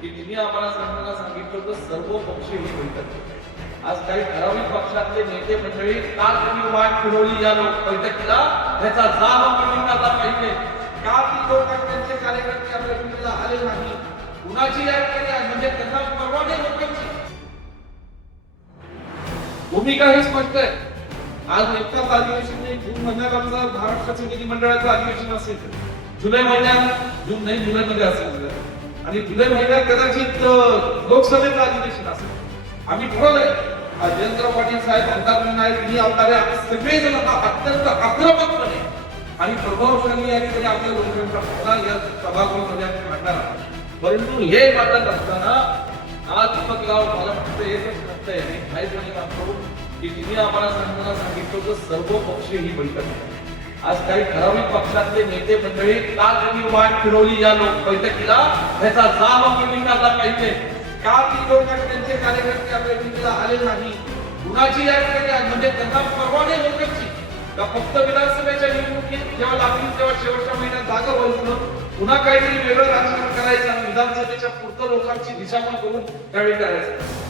की तिने आम्हाला सांगितलं होतं सर्व पक्षीय ही बैठक आज काही ठराविक पक्षातले नेते मंडळी का तुम्ही वाट फिरवली या लोक बैठकीला त्याचा जाब आपण निघाला पाहिजे का ती लोक आणि त्यांचे कार्यकर्ते आपल्या बैठकीला आले नाही कुणाची याद केली म्हणजे त्यांना परवा नाही लोकांची भूमिका ही स्पष्ट आहे आज नुकताच अधिवेशन जून महिन्यात आमचं महाराष्ट्राचं विधिमंडळाचं अधिवेशन असेल जुलै महिन्यात जून नाही जुलैमध्ये असेल आणि जुलै महिन्यात कदाचित लोकसभेचं अधिवेशन असेल आम्ही ठरवलंय जयंत पाटील साहेब आमदार नाईक मी आमदार सगळेजण अत्यंत आक्रमकपणे आणि प्रभावशाली आणि तरी आपल्या लोकांचा भावना या सभागृहामध्ये आपण मांडणार आहोत परंतु हे मांडत असताना आज दीपकराव मला फक्त एकच म्हणतंय मी काहीजणी मागतो की तिने आम्हाला सांगितलं होतं सर्व पक्षीय ही बैठक आज काही ठराविक पक्षातले नेते मंडळी का तुम्ही वाट फिरवली या लोक बैठकीला त्याचा जाब आपण निघाला पाहिजे का ती लोक आणि त्यांचे कार्यकर्ते आपल्या बैठकीला आले नाही कुणाची याद केली म्हणजे त्यांना परवा नाही लोकांची का फक्त विधानसभेच्या निवडणुकीत जेव्हा लागतील तेव्हा शेवटच्या महिन्यात जागा बदलून पुन्हा काहीतरी वेगळं राजकारण करायचं आणि विधानसभेच्या पुरतं लोकांची दिशाभूल करून त्यावेळी करायचं